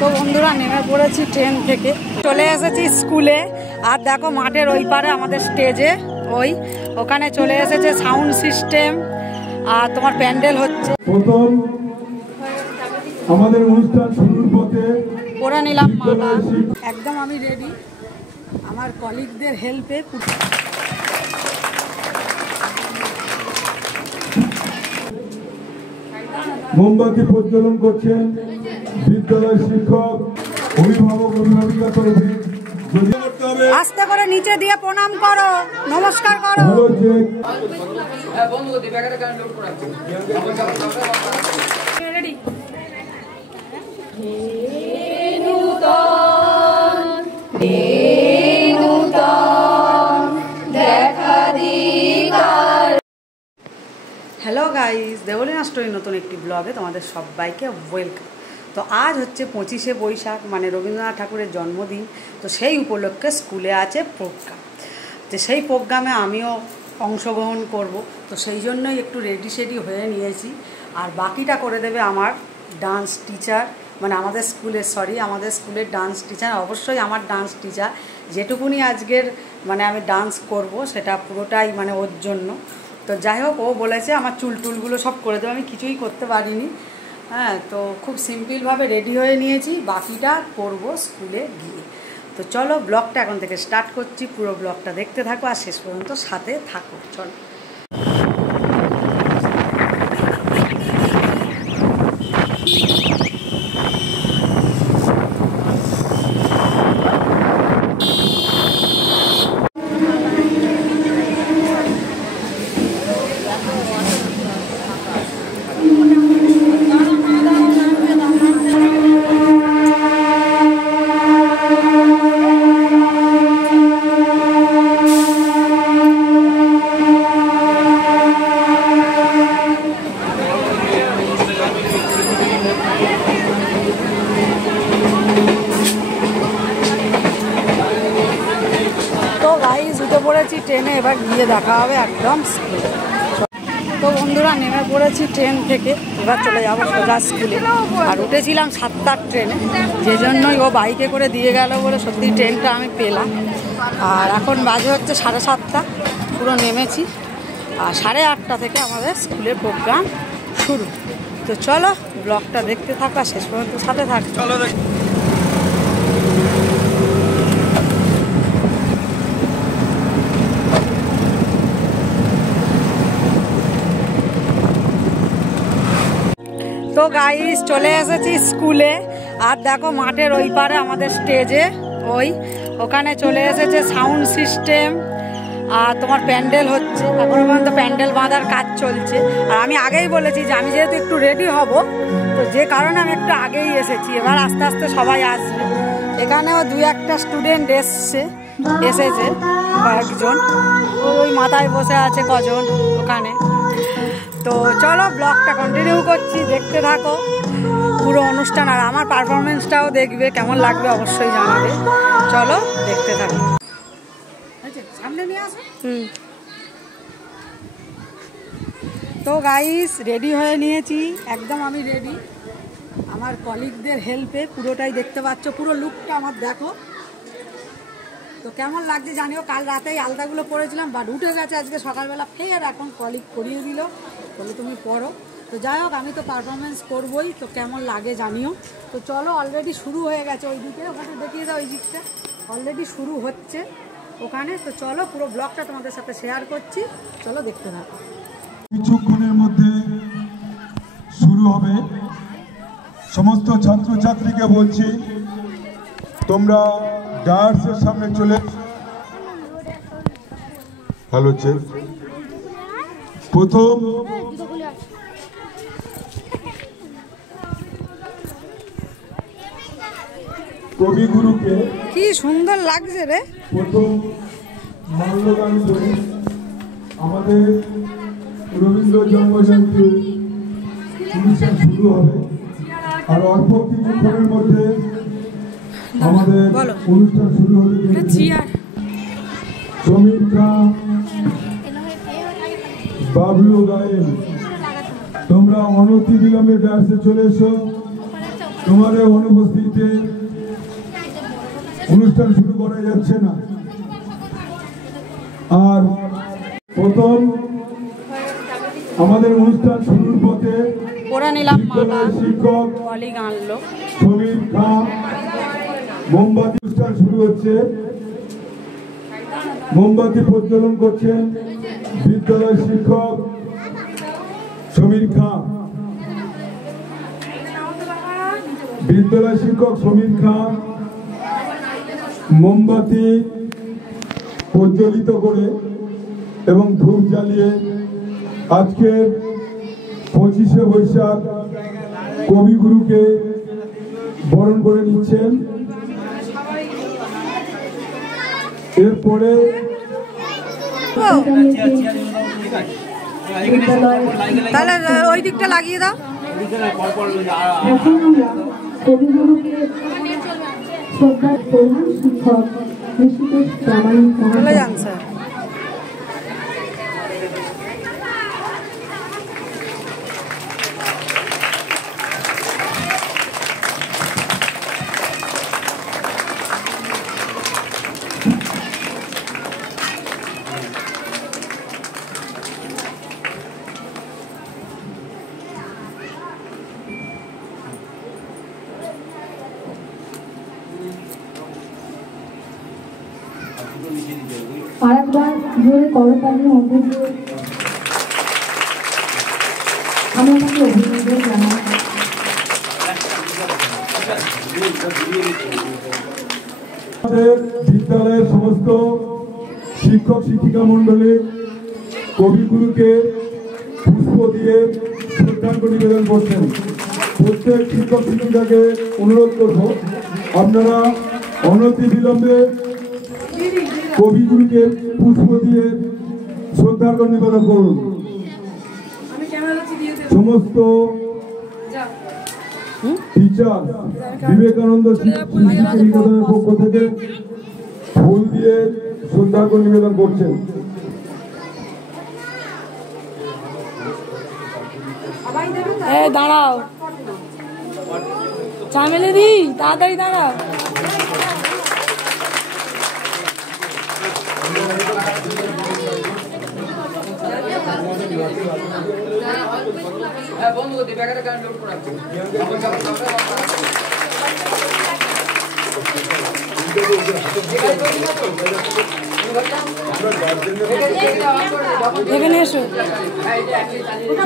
তো বন্ধুরা নেমে পড়েছি ট্রেন থেকে, চলে এসেছি স্কুলে। আর দেখো মাঠের ওই পারে আমাদের স্টেজে ওখানে চলে এসেছে সাউন্ড সিস্টেম আর তোমার প্যান্ডেল হচ্ছে। প্রথম আমাদের অনুষ্ঠান শুরুর পথে পরে নিলাম মালা, একদম আমি রেডি আমার কলিগদের হেল্পে। মোমবাতি প্রজ্বলন করছেন বিদ্যালয় শিক্ষক, অভিভাবক, অভিভাবিকা তরফে। আস্তে করে নিচে দিয়ে প্রণাম করো, নমস্কার করো। হ্যালো গাইস, দেবলীনা স্টোরি নতুন একটি ব্লগে তোমাদের সবাইকে ওয়েলকাম। তো আজ হচ্ছে 25শে বৈশাখ, মানে রবীন্দ্রনাথ ঠাকুরের জন্মদিন। তো সেই উপলক্ষে স্কুলে আছে প্রোগ্রাম, তো সেই প্রোগ্রামে আমিও অংশগ্রহণ করব। তো সেই জন্যই একটু রেডি সেডি হয়ে নিয়েছি। আর বাকিটা করে দেবে আমার ডান্স টিচার, মানে আমাদের স্কুলের ডান্স টিচার। অবশ্যই আমার ডান্স টিচার, যেটুকুনি আজকের মানে আমি ডান্স করব সেটা পুরোটাই মানে ওর জন্য। তো যাই হোক, ও বলেছে আমার চুলটুলগুলো সব করে দেবে, আমি কিছুই করতে পারিনি। হ্যাঁ, তো খুব সিম্পলভাবে রেডি হয়ে নিয়েছি, বাকিটা করব স্কুলে গিয়ে। তো চলো ব্লগটা এখন থেকে স্টার্ট করছি, পুরো ব্লগটা দেখতে থাকো আর শেষ পর্যন্ত সাথে থাকো। চলো। পড়েছি ট্রেনে, এবার গিয়ে দেখা হবে একদম স্কুলে। তো বন্ধুরা নেমে পড়েছি ট্রেন থেকে, এবার চলে যাবো সোজা স্কুলে। আর উঠেছিলাম 7টার ট্রেনে, যে জন্যই ও বাইকে করে দিয়ে গেল বলে সত্যি ট্রেনটা আমি পেলাম। আর এখন বাজে হচ্ছে 7:30, পুরো নেমেছি। আর 8:30 থেকে আমাদের স্কুলের প্রোগ্রাম শুরু। তো চলো ব্লগটা দেখতে থাকা, শেষ পর্যন্ত সাথে থাক। চলো তো গাইস চলে এসেছি স্কুলে। আর দেখো মাঠের ওই পারে আমাদের স্টেজে ওখানে চলে এসেছে সাউন্ড সিস্টেম আর তোমার প্যান্ডেল হচ্ছে। এখনো পর্যন্ত প্যান্ডেল বাঁধার কাজ চলছে। আর আমি আগেই বলেছি যে আমি যেহেতু একটু রেডি হব, তো যে কারণে আমি একটু আগেই এসেছি। এবার আস্তে আস্তে সবাই আসবে। এখানেও 2-1টা স্টুডেন্ট এসেছে কয়েকজন, ওই মাথায় বসে আছে কজন ওখানে। তো চলো ব্লগটা কন্টিনিউ করছি, দেখতে থাকো পুরো অনুষ্ঠান। আর আমার পারফরমেন্সটাও দেখবে, কেমন লাগবে অবশ্যই জানাবে। চলো দেখতে থাকো। সামনে নিয়ে আসো। তো গাইস রেডি হয়ে নিয়েছি, একদম আমি রেডি আমার কলিগদের হেল্পে। পুরোটাই দেখতে পাচ্ছ, পুরো লুকটা আমার দেখো। তো কেমন লাগছে জানিও। কাল রাতেই আলতাগুলো পরেছিলাম, বাট উঠে গেছে আজকে সকালবেলা, ফের এখন কলিগ পরিয়ে দিল, বলে তুমি পড়ো। তো যাই হোক, আমি তো পারফরমেন্স করবোই, তো কেমন লাগে জানিও। তো চলো, অলরেডি শুরু হয়ে গেছে ওই দিকে, ওখানে দেখিয়ে দাও, ওই দিকটা অলরেডি শুরু হচ্ছে ওখানে। তো চলো পুরো ব্লগটা তোমাদের সাথে শেয়ার করছি, চলো দেখতে থাকো। কিছুক্ষণের মধ্যে শুরু হবে। সমস্ত ছাত্রছাত্রীকে বলছি তোমরা ডায়াসের সামনে চলে। Hello check. প্রথম কবিগুরুকে, কি সুন্দর লাগছে রে। প্রথম মাল্যদান করে আমাদের রবীন্দ্র জন্মজয়ন্তী অনুষ্ঠান শুরু হবে। আর অল্প কিছুক্ষণের মধ্যে আমাদের অনুষ্ঠান শুরু হতে সমীর খান, বাবলু গায়েন, তোমরা অনতি বিলম্বে ডান্সে চলে এসো। তোমাদের অনুপস্থিতিতে অনুষ্ঠান শুরু করা যাচ্ছে না। আর প্রথম আমাদের অনুষ্ঠান শুরুর পথে শিক্ষক সমীর খান মোমবাতি অনুষ্ঠান শুরু হচ্ছে। মোমবাতি প্রজ্বলন করছেন বিদ্যালয় শিক্ষক সমীর খান। বিদ্যালয় শিক্ষক সমীর খান মোমবাতি প্রজ্বলিত করে এবং ধূপ জ্বালিয়ে আজকের 25শে বৈশাখ কবিগুরুকে বরণ করে নিচ্ছেন। এরপরে তাহলে ওই দিকটা লাগিয়ে দাও। চলে যান স্যার। আরেকবার জোরে করতালির মধ্যে দিয়ে আমি আপনাকে অভিনন্দন জানাই। আমাদের বিদ্যালয়ের সমস্ত শিক্ষক শিক্ষিকা মন্ডলী কবিগুরুকে পুষ্প দিয়ে শ্রদ্ধাঞ্জলি নিবেদন করছেন। প্রত্যেক শিক্ষক শিক্ষিকাকে অনুরোধ করব আপনারা অনতি বিলম্বে কবিগুরুকে পুষ্প দিয়ে শ্রদ্ধাঞ্জলি নিবেদন করুন। সমস্ত টিচার বিবেকানন্দ শিশু নিকেতনের পক্ষ থেকে ফুল দিয়ে শ্রদ্ধাঞ্জলি নিবেদন করছেন। দাঁড়াও চামেলে দি তাড়াতাড়ি দাঁড়াও। এখানে এসো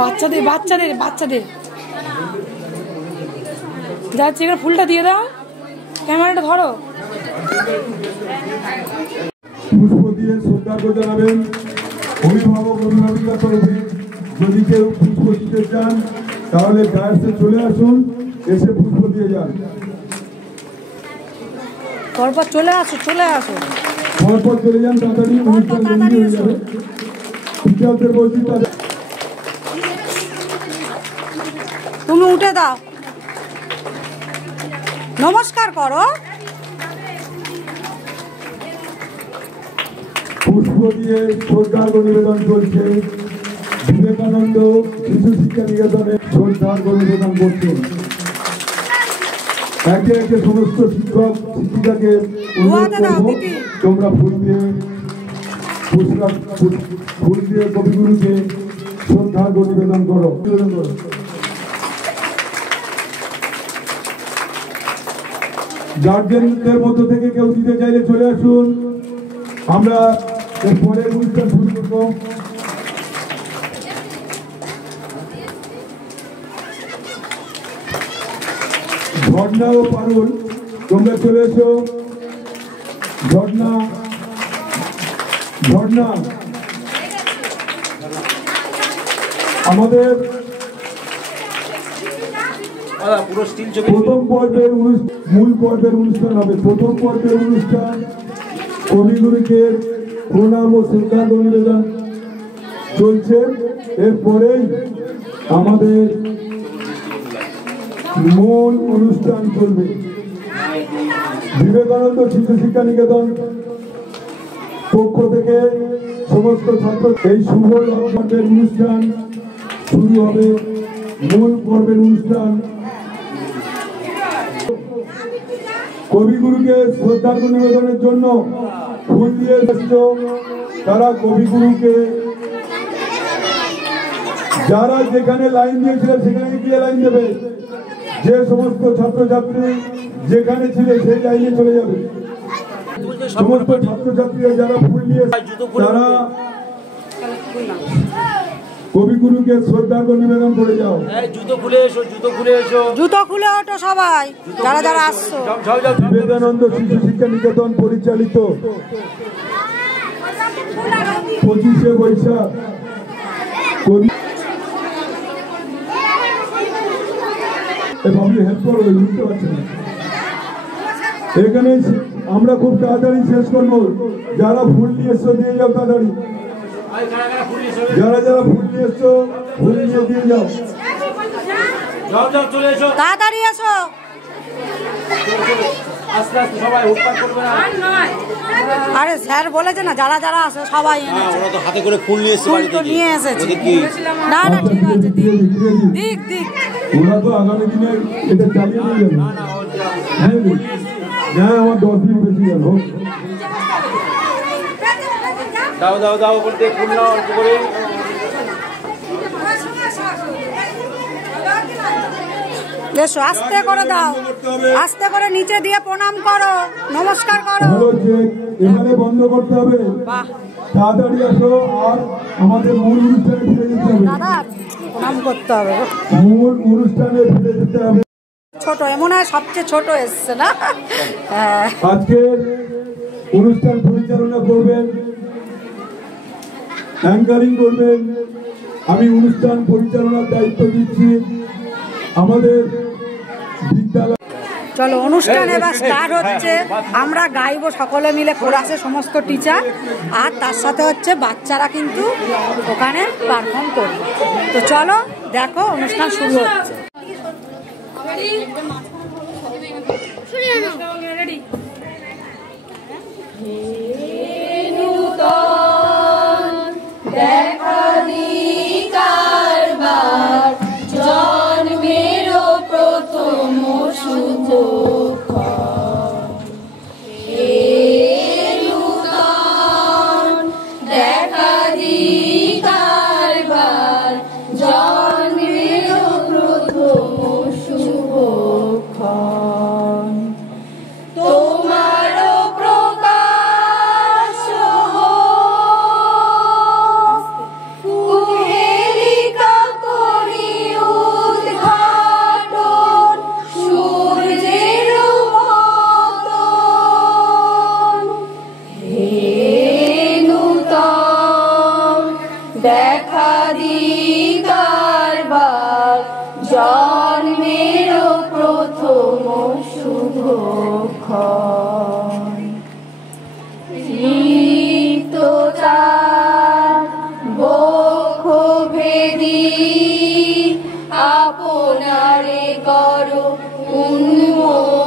বাচ্চাদের বাচ্চাদের বাচ্চাদের যাচ্ছে এখানে ফুলটা দিয়ে দাও। ক্যামেরাটা ধরো। পুষ্প দিয়ে শ্রদ্ধা জানাবেন অভিভাবক অভিভাবিকার তরফে। যদি কেউ পুষ্প দিতে চান তাহলে গায়ে চলে আসুন, এসে পুষ্প দিয়ে যান। পরপর চলে আসো পরপর চলে যান, তাড়াতাড়ি অনুষ্ঠান রেডি হয়ে যাবে। টিচারদের বলছি তাদের তুমি উঠে দাও, নমস্কার করো। পুষ্প দিয়ে শ্রদ্ধার্ঘ্য নিবেদন চলছে। বিবেকানন্দ শিশু শিক্ষা নিকেতনে শ্রদ্ধার্ঘ্য নিবেদন করছেন। একে একে সমস্ত শিক্ষক শিক্ষিকাকে অনুরোধ করবো তোমরা ফুল দিয়ে কবিগুরুকে শ্রদ্ধার্ঘ্য নিবেদন করো। গার্জেনদের মধ্য থেকে কেউ দিতে চাইলে চলে আসুন, আমরা এরপরে অনুষ্ঠান শুরু করবো। ঝর্ণা ও পারুল তোমরা চলে এসো। ঝর্ণা আমাদের প্রথম পর্বের মূল পর্বের অনুষ্ঠান হবে। প্রথম পর্বের অনুষ্ঠান কবিগুরুকে প্রণাম ও শ্রদ্ধাঞ্জলি নিবেদন চলছে। এরপরেই আমাদের মূল অনুষ্ঠান চলবে। বিবেকানন্দ শিশু শিক্ষা নিকেতন পক্ষ থেকে সমস্ত ছাত্র এই শুভ পর্বের অনুষ্ঠান শুরু হবে। মূল পর্বের অনুষ্ঠান কবিগুরুকে শ্রদ্ধার্ঘ নিবেদনের জন্য ফুল দিয়ে এসেছো, তারা কবিগুরুকে যারা যেখানে লাইন দিয়েছিল সেখানে গিয়ে লাইন দেবে। যে সমস্ত ছাত্রছাত্রী যেখানে ছিল সেই লাইনে চলে যাবে। সমস্ত ছাত্রছাত্রীরা যারা ফুল নিয়ে তারা কবিগুরুকে শ্রদ্ধার্ঘ নিবেদন করে যাও। জুতো খুলে এসো, জুতো খুলে এসো, জুতো খুলে ওঠো সবাই যারা যারা আসছো। বিবেকানন্দ শিশু শিক্ষা নিকেতন পরিচালিত 25শে বৈশাখ হেল্প করো, বুঝতে পারছি না। এখানে আমরা খুব তাড়াতাড়ি শেষ করবো। যারা ফুল নিয়ে এসছো দিয়ে যাও তাড়াতাড়ি। যারা যারা ফুল নিয়ে এসছো ফুল নিয়ে দিয়ে যাও। চলে এসো, তাড়াতাড়ি এসো। আস্তে আস্তে সবাই উৎপাত করবে না। আরে স্যার বলেছে না যারা যারা আসে সবাই এনেছে। ওরা তো হাতে করে ফুল নিয়ে এসেছে, ফুল বাড়ি তো থেকে নিয়ে এসেছে। ওদের কি না না ঠিক আছে, দিক দিক। ওরা তো আগামী দিনে এটা চালিয়ে নিয়ে যাবে। হ্যাঁ, আমার 10 দিন বেশি গেল। দাও দাও দাও বলতে ফুল নাও অল্প করে। এসো, আস্তে করে দাও, আস্তে করে নিচে দিয়ে প্রণাম করো, নমস্কার করো। এখানে বন্ধ করতে হবে। তাড়াতাড়ি আসো আর আমাদের মূল অনুষ্ঠানে ফিরে যেতে হবে। দাদা প্রণাম করতে হবে। মূল অনুষ্ঠানে ফিরে যেতে হবে। ছোট এমন হয় সবচেয়ে ছোট এসছে না। হ্যাঁ, আজকে অনুষ্ঠান পরিচালনা করবেন, অ্যাঙ্কারিং করবেন। আমি অনুষ্ঠান পরিচালনার দায়িত্ব দিচ্ছি আমাদের বিদ্যালয়। চলো অনুষ্ঠান এবার স্টার্ট হচ্ছে। আমরা গাইবো সকলে মিলে, কোরাসে সমস্ত টিচার, আর তার সাথে হচ্ছে বাচ্চারা কিন্তু ওখানে পারফর্ম করবে। তো চলো দেখো অনুষ্ঠান শুরু হচ্ছে। জন্মেরও প্রথম শুভক্ষণ, বক্ষ ভেদি আপনারে করো উন্মোচন।